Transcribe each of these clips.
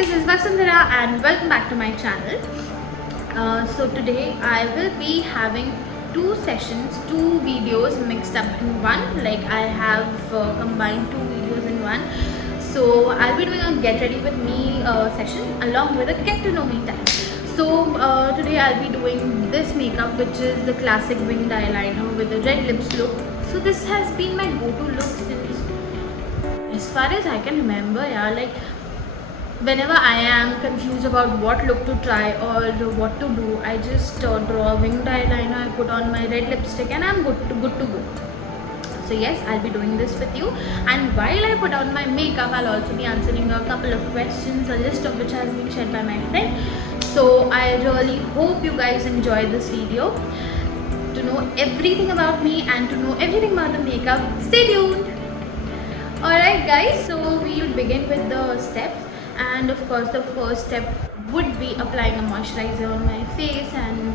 this is Vasundhara and welcome back to my channel. So today I will be having two sessions, two videos mixed up in one. Like I have combined two videos in one. So I'll be doing a get ready with me session along with a get to know me time. So today I'll be doing this makeup, which is the classic winged eyeliner with the red lips look. So this has been my go-to look since as far as I can remember. Yeah, like whenever I am confused about what look to try or what to do, I just draw a winged eyeliner, I put on my red lipstick and I'm good to go. So yes, I'll be doing this with you, and while I put on my makeup, I'll also be answering a couple of questions, a list of which has been shared by my friend. So I really hope you guys enjoy this video. To know everything about me and to know everything about the makeup, stay tuned. Alright guys, so we'll begin with the steps. And of course the first step would be applying a moisturizer on my face, and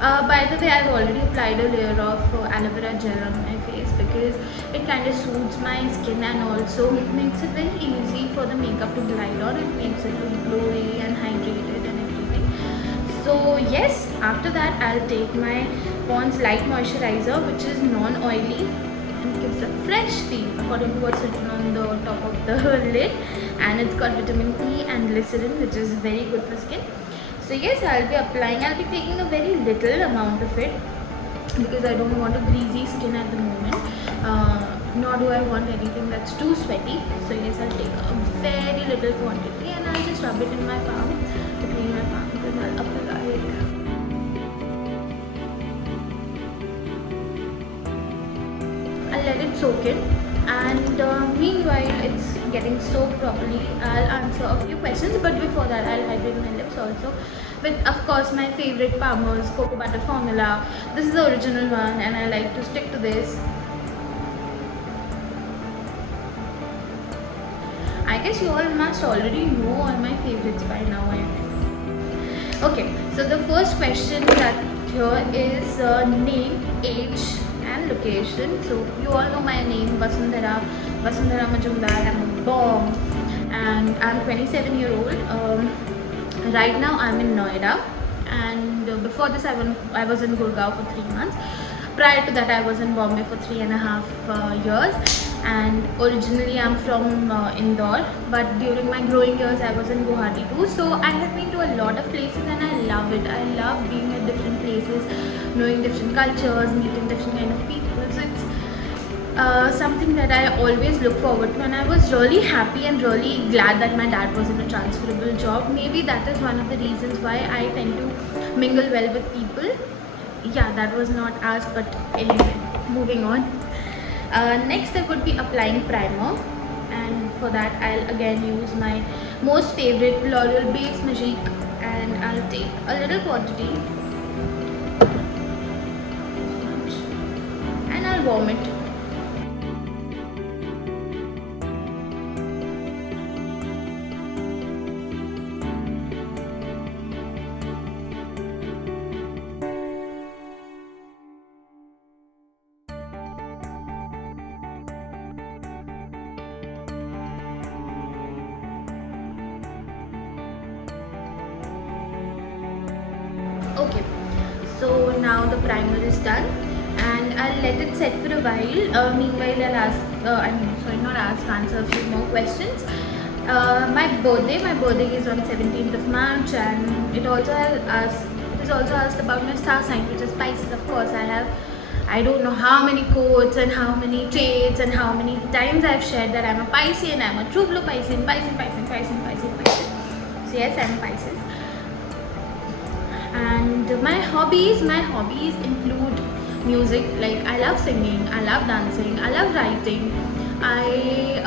by the way, I've already applied a layer of aloe vera gel on my face because it kind of soothes my skin and also makes it very easy for the makeup to glide on. It makes it look glowy and hydrated and everything. So yes, after that I'll take my Pond's Light Moisturizer, which is non-oily and gives a fresh feel according to what's written on the top of the lid, and it's got vitamin E and glycerin, which is very good for skin. So yes, I'll be taking a very little amount of it because I don't want a greasy skin at the moment, nor do I want anything that's too sweaty. So yes, I'll take a very little quantity and I'll just rub it in my palm, between my palms, and I'll apply it. I'll let it soak in, and meanwhile it's getting soaked properly, I'll answer a few questions, but before that I'll hydrate my lips also with, of course, my favorite Palmer's Cocoa Butter Formula. This is the original one and I like to stick to this. I guess you all must already know all my favorites by now. Okay, so the first question that here is name, age and location. So you all know my name, Vasundhara Majumdar. I'm a bomb and I'm 27-year-old. Right now I'm in Noida, and before this I was in Gurgaon for 3 months. Prior to that I was in Bombay for 3.5 years, and originally I'm from Indore, but during my growing years I was in Guwahati too. So I have been to a lot of places and I love it. I love being at different places, knowing different cultures, meeting different kind of people. So it's something that I always look forward to, and I was really happy and really glad that my dad was in a transferable job. Maybe that is one of the reasons why I tend to mingle well with people. Yeah, that was not asked, but anyway, moving on. Next I would be applying primer, and for that I'll again use my most favorite L'Oreal Base Magique, and I'll take a little quantity and I'll warm it. Okay, so now the primer is done and I'll let it set for a while. Meanwhile I'll answer a few more questions. My birthday is on 17th of March, and it is also asked about my star sign, which is Pisces. Of course, I don't know how many quotes and how many traits and how many times I've shared that I'm a Pisces and I'm a true blue Pisces. So yes, I'm a Pisces. And my hobbies include music. Like I love singing, I love dancing, I love writing, I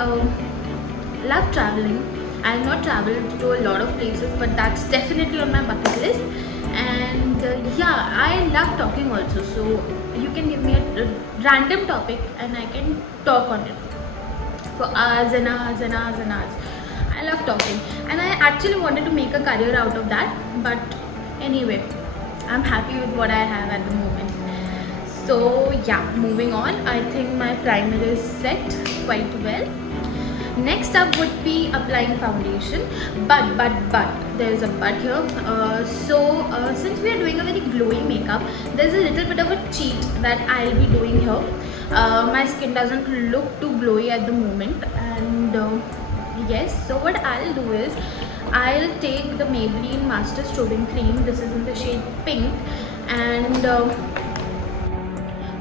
love traveling. I have not traveled to a lot of places, but that's definitely on my bucket list. And yeah, I love talking also. So you can give me a random topic and I can talk on it for hours and hours and hours and hours. I love talking, and I actually wanted to make a career out of that, but anyway, I'm happy with what I have at the moment. So yeah, moving on. I think my primer is set quite well. Next up would be applying foundation, but there's a but here. Since we are doing a very glowy makeup, there's a little bit of a cheat that I'll be doing here. My skin doesn't look too glowy at the moment, and yes, so what I'll do is I'll take the Maybelline Master Strobing Cream. This is in the shade pink, and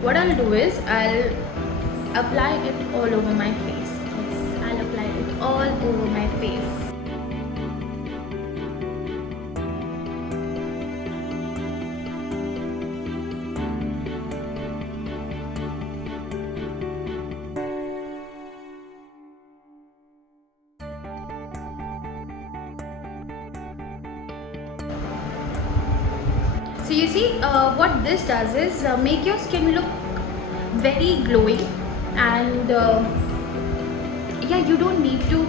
what I'll do is I'll apply it all over my face. Yes, I'll apply it all over my face. So you see, what this does is make your skin look very glowy, and yeah, you don't need to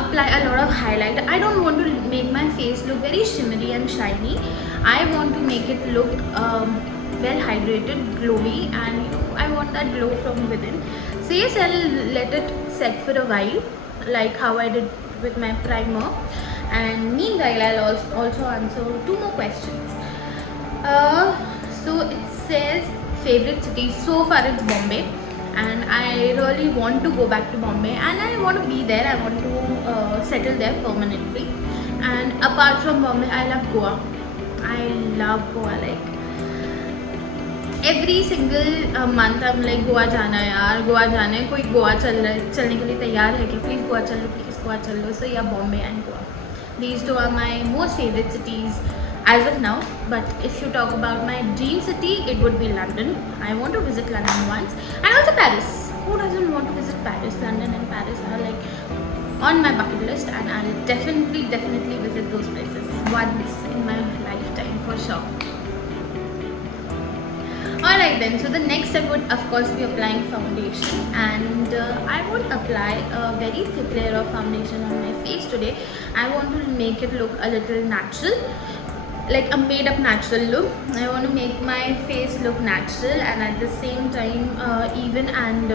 apply a lot of highlight. I don't want to make my face look very shimmery and shiny. I want to make it look well hydrated, glowy, and you know, I want that glow from within. So yes, I'll let it set for a while, like how I did with my primer, and meanwhile I'll also answer 2 more questions. So it says favorite city. So far it's Bombay, and I really want to go back to Bombay, and I want to be there. I want to settle there permanently. And apart from Bombay, I love Goa. I love Goa. Like every single month I'm like, Goa जाना है यार, Goa जाना है. कोई Goa चलने के लिए तैयार है कि please Goa चलो, please Goa चलो. So yeah, Bombay and Goa. These 2 are my most favorite cities as of now. But if you talk about my dream city, it would be London. I want to visit London once, and also Paris. Who doesn't want to visit Paris? London and Paris are like on my bucket list, and I'll definitely visit those places once in my lifetime for sure. Alright then, so the next step would of course be applying foundation, and I would apply a very thick layer of foundation on my face today. I want to make it look a little natural, like a made up natural look. I want to make my face look natural and at the same time even and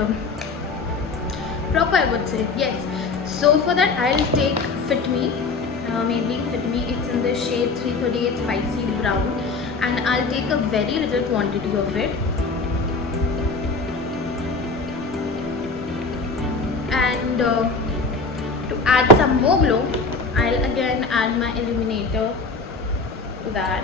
proper, I would say. Yes, so for that I'll take Fit Me, Maybelline Fit Me. It's in the shade 338 Spicy Brown, and I'll take a very little quantity of it, and to add some more glow, I'll again add my illuminator to that.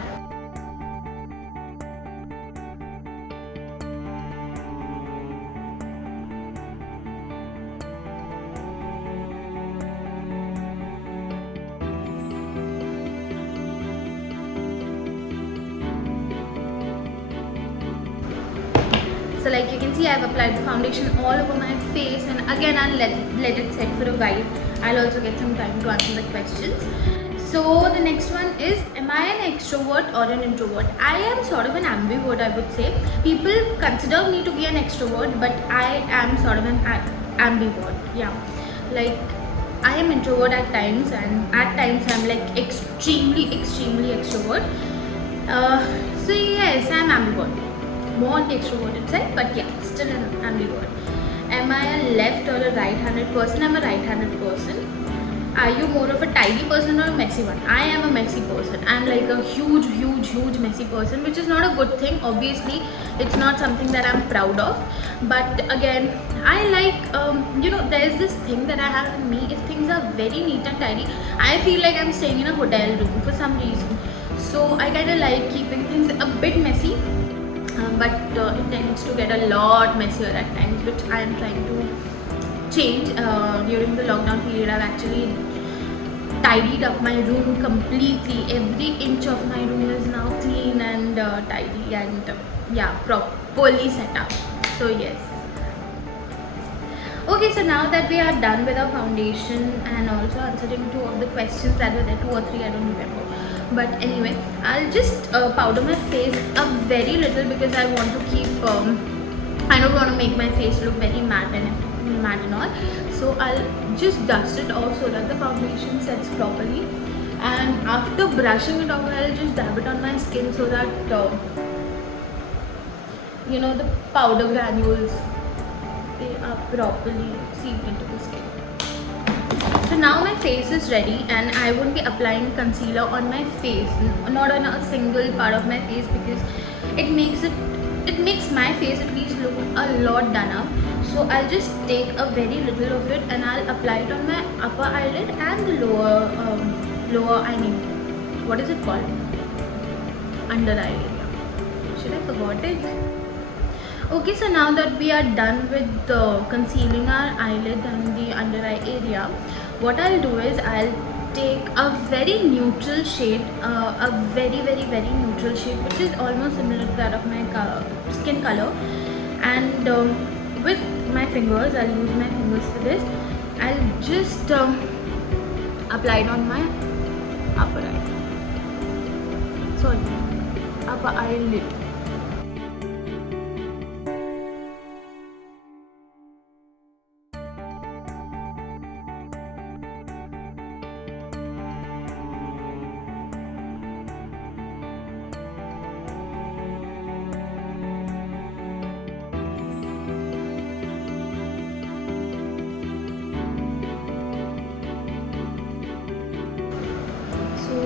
So like you can see, I've applied the foundation all over my face, and again I'll let it set for a while. I'll also get some time to answer the questions. So the next one is, am I an extrovert or an introvert? I am sort of an ambivert, I would say. People consider me to be an extrovert, but I am sort of an ambivert. Yeah, like I am introvert at times, and at times I'm like extremely extrovert. So yes, I'm ambivert. More on the extroverted side, but yeah, still an ambivert. Am I a left or a right-handed person? I'm a right-handed person. Are you more of a tidy person or a messy one? I am a messy person. I'm like a huge messy person, which is not a good thing. Obviously, it's not something that I'm proud of. But again, I like, you know, there's this thing that I have in me. If things are very neat and tidy, I feel like I'm staying in a hotel room for some reason. So I kind of like keeping things a bit messy. But it tends to get a lot messier at times, which I am trying to change. During the lockdown period, I've actually tidied up my room completely. Every inch of my room is now clean and tidy and yeah, properly set up. So yes. Okay, so now that we are done with our foundation and also answering 2 of the questions that were there, 2 or 3, I don't remember. But anyway, I'll just powder my face a very little, because I want to keep, I don't want to make my face look very matte and all. So I'll just dust it off so that the foundation sets properly. And after brushing it off, I'll just dab it on my skin so that, you know, the powder granules, they are properly seeped into the skin. So now my face is ready, and I won't be applying concealer on my face, not on a single part of my face, because it makes my face at least look a lot done up. So I'll just take a very little of it and I'll apply it on my upper eyelid and the lower, I mean, what is it called? Under eye area. Should I forgot it? Okay, so now that we are done with concealing our eyelid and the under eye area, what I'll do is I'll take a very neutral shade, a very neutral shade, which is almost similar to that of my skin color, and with my fingers, I'll use my fingers for this. I'll just apply it on my upper eyelid.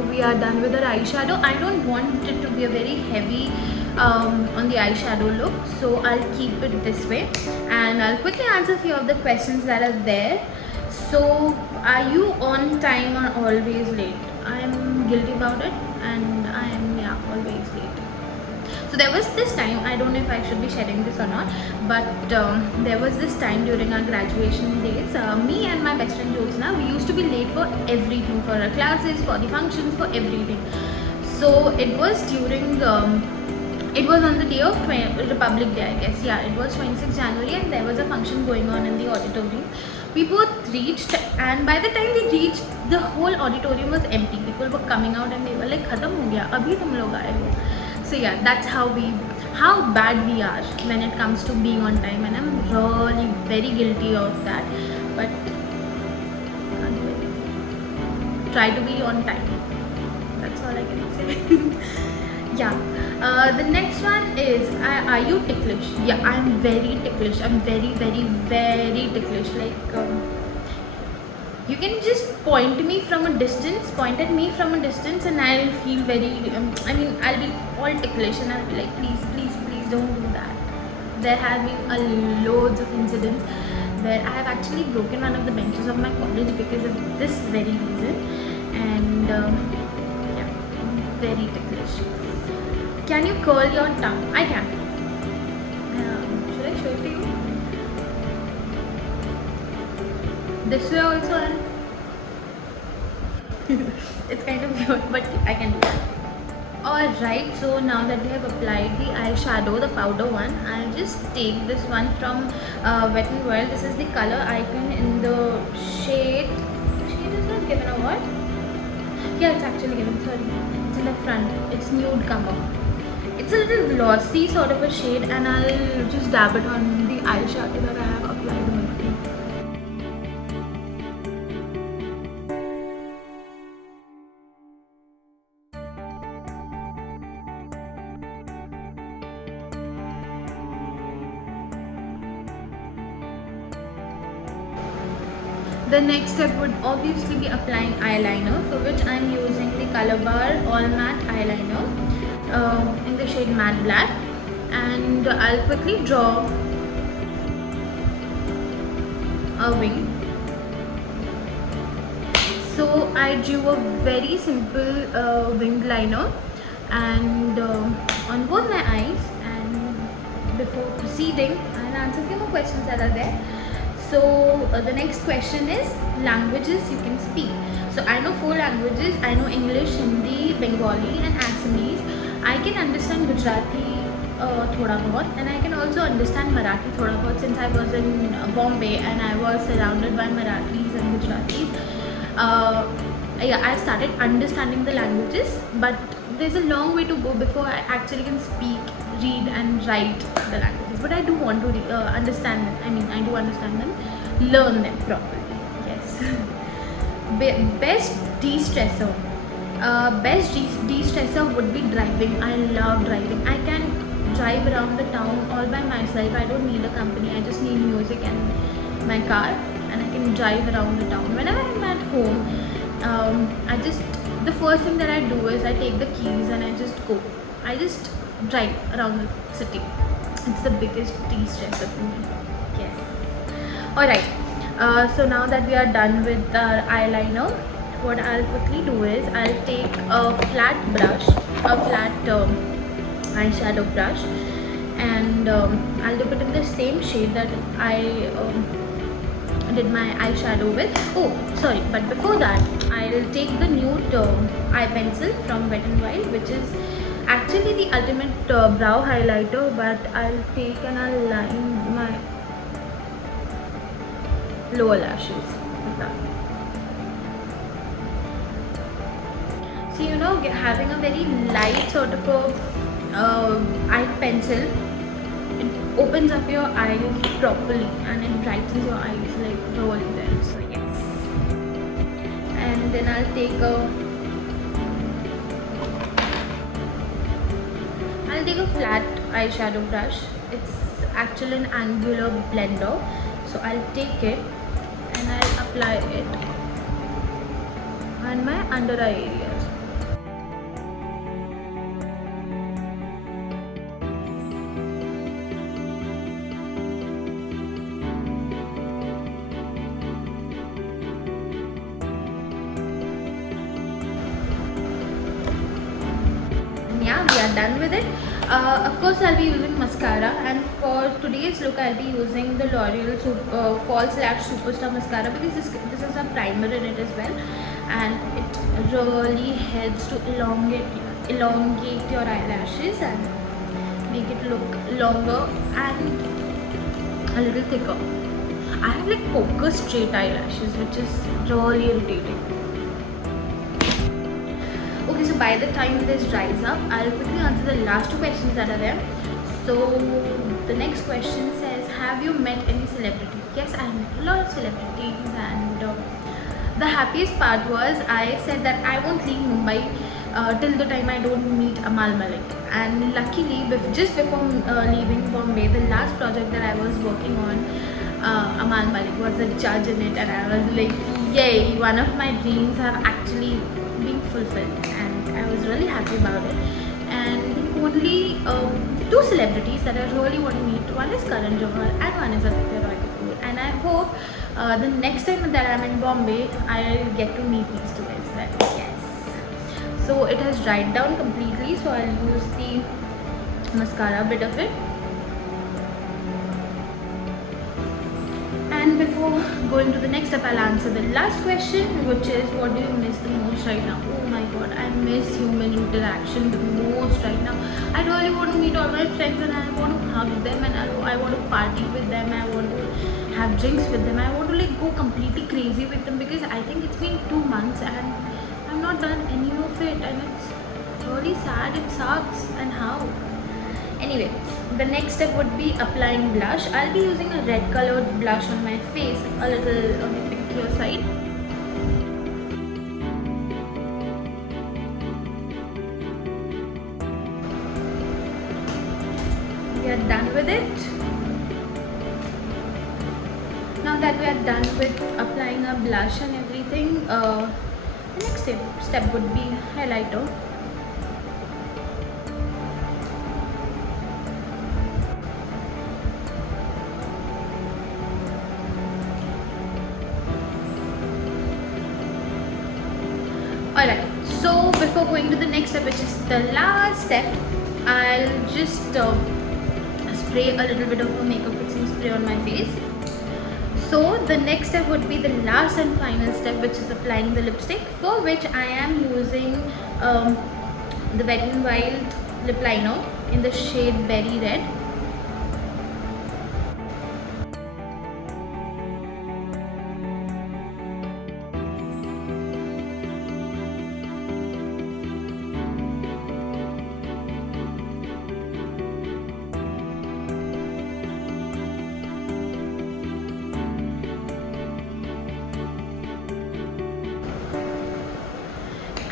We are done with our eyeshadow. I don't want it to be a very heavy on the eyeshadow look, so I'll keep it this way, and I'll quickly answer a few of the questions that are there. So, are you on time or always late? I'm guilty about it, and I am always late. So there was this time, I don't know if I should be sharing this or not, but there was this time during our graduation days, me and my best friend Jyotsna, we used to be late for everything, for our classes, for the functions, for everything. So it was during, it was on the day of Republic Day, I guess. Yeah, it was 26th January and there was a function going on in the auditorium. We both reached, and by the time we reached, the whole auditorium was empty. People were coming out and they were like, "Khatam ho gaya, abhi tum log aaye ho." So yeah, that's how bad we are when it comes to being on time, and I'm really very guilty of that, but can't do anything. Try to be on time. That's all I can say. Yeah. The next one is, are you ticklish? Yeah, I'm very ticklish. I'm very ticklish. Like, you can just point at me from a distance, and I'll feel very, I'll be all ticklish and I'll be like, please don't do that. There have been loads of incidents where I have actually broken one of the benches of my college because of this very reason, and yeah, very ticklish. Can you curl your tongue? I can. Should I show it to you? This way also. It's kind of weird, but I can do that. Alright, so now that we have applied the eyeshadow, the powder one, I'll just take this one from Wet n Wild. This is the color icon in the shade. Shade is not given, or what? Yeah, it's actually given, sorry. It's in the front. It's nude color. It's a little glossy sort of a shade, and I'll just dab it on the eyeshadow that I have applied on. The next step would obviously be applying eyeliner, for which I am using the Colorbar All Matte Eyeliner in the shade Matte Black, and I'll quickly draw a wing. So I drew a very simple wing liner, and on both my eyes, and before proceeding, I'll answer a few more questions that are there. So the next question is languages you can speak. So I know 4 languages. I know English, Hindi, Bengali and Assamese. I can understand Gujarati thoda bahut, and I can also understand Marathi thoda bahut, since I was in Bombay and I was surrounded by Marathis and Gujaratis. Yeah, I started understanding the languages, but there's a long way to go before I actually can speak, read and write the languages. But I do want to understand them. I do understand them, learn them properly. Yes. Best de-stressor. Best de-stressor would be driving. I love driving. I can drive around the town all by myself. I don't need a company. I just need music and my car, and I can can drive around the town. Whenever I'm at home, the first thing that I do is I take the keys and I just go. I just drive around the city. It's the biggest de-stressor for me. Yes. Alright. So now that we are done with our eyeliner, what I'll quickly do is I'll take a flat brush, a flat eyeshadow brush, and I'll dip it in the same shade that I did my eyeshadow with. Oh, sorry, but before that, I'll take the nude eye pencil from Wet n Wild, which is actually the ultimate brow highlighter, but I'll take and I'll line my lower lashes with that. So you know, having a very light sort of a eye pencil, it opens up your eyes properly and it brightens your eyes like really well. So yes. And then I'll take a flat eyeshadow brush. It's actually an angular blender, so I'll take it and I'll apply it on my under eye areas. Yeah, we are done with it. Of course, I'll be using mascara, and for today's look, I'll be using the L'Oreal False Lash Superstar Mascara, because this is a primer in it as well, and it really helps to elongate your eyelashes and make it look longer and a little thicker. I have like poker straight eyelashes, which is really irritating. Okay, so by the time this dries up, I'll quickly answer the last two questions that are there. So the next question says, have you met any celebrity? Yes, I met a lot of celebrities, and the happiest part was I said that I won't leave Mumbai till the time I don't meet Amal Malik. And luckily, just before leaving Bombay, the last project that I was working on, Amal Malik was a judge in it, and I was like, yay, one of my dreams have actually been fulfilled, and I was really happy about it. And only two celebrities that I really want to meet, one is Karan Johar and one is Aditya Roy Kapoor, and I hope the next time that I'm in Bombay, I'll get to meet these two as well. Yes. So it has dried down completely, so I'll use the mascara bit of it. And before going to the next step, I'll answer the last question, which is, what do you miss the most right now? Oh my god, I miss human interaction the most right now. I really want to meet all my friends, and I want to hug them, and I want to party with them, I want to have drinks with them, I want to like go completely crazy with them, because I think it's been 2 months and I've not done any of it, and it's really sad. It sucks. And how? Anyway, the next step would be applying blush. I'll be using a red colored blush on my face, a little on the pinkier side. We are done with it. Now that we are done with applying our blush and everything, the next step would be highlighter. Alright, so before going to the next step, which is the last step, I'll just spray a little bit of a makeup fixing spray on my face. So the next step would be the last and final step, which is applying the lipstick, for which I am using the Wet n Wild lip liner in the shade Berry Red.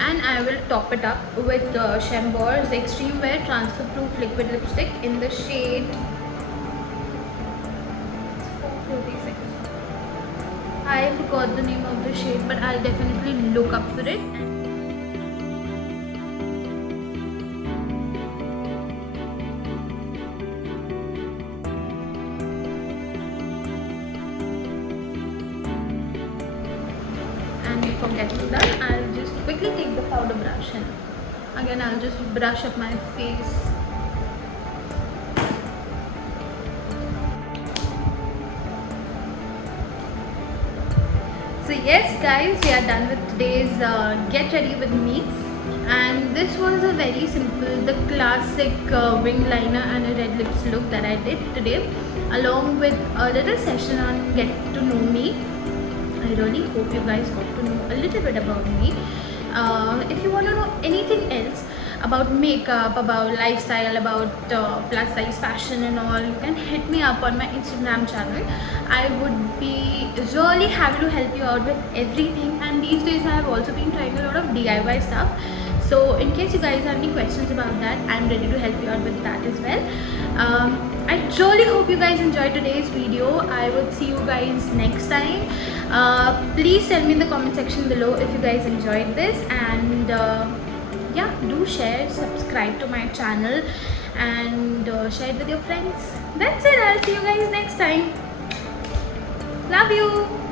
And I will top it up with Chembour's Extreme Wear Transfer Proof Liquid Lipstick in the shade 436. I I forgot the name of the shade, but I'll definitely look up for it. And before getting done, I'll just quickly take the powder brush and again I'll just brush up my face. So yes guys, we are done with today's get ready with me, and this was a very simple, the classic wing liner and a red lips look that I did today, along with a little session on get to know me. I really hope you guys got to know a little bit about me. If you want to know anything else about makeup, about lifestyle, about plus size fashion and all, you can hit me up on my Instagram channel. I would be really happy to help you out with everything, and these days I have also been trying a lot of DIY stuff. So in case you guys have any questions about that, I'm ready to help you out with that as well. I really hope you guys enjoyed today's video. I would see you guys next time. Please tell me in the comment section below if you guys enjoyed this, and yeah, do share, subscribe to my channel, and share it with your friends. That's it. I'll see you guys next time. Love you.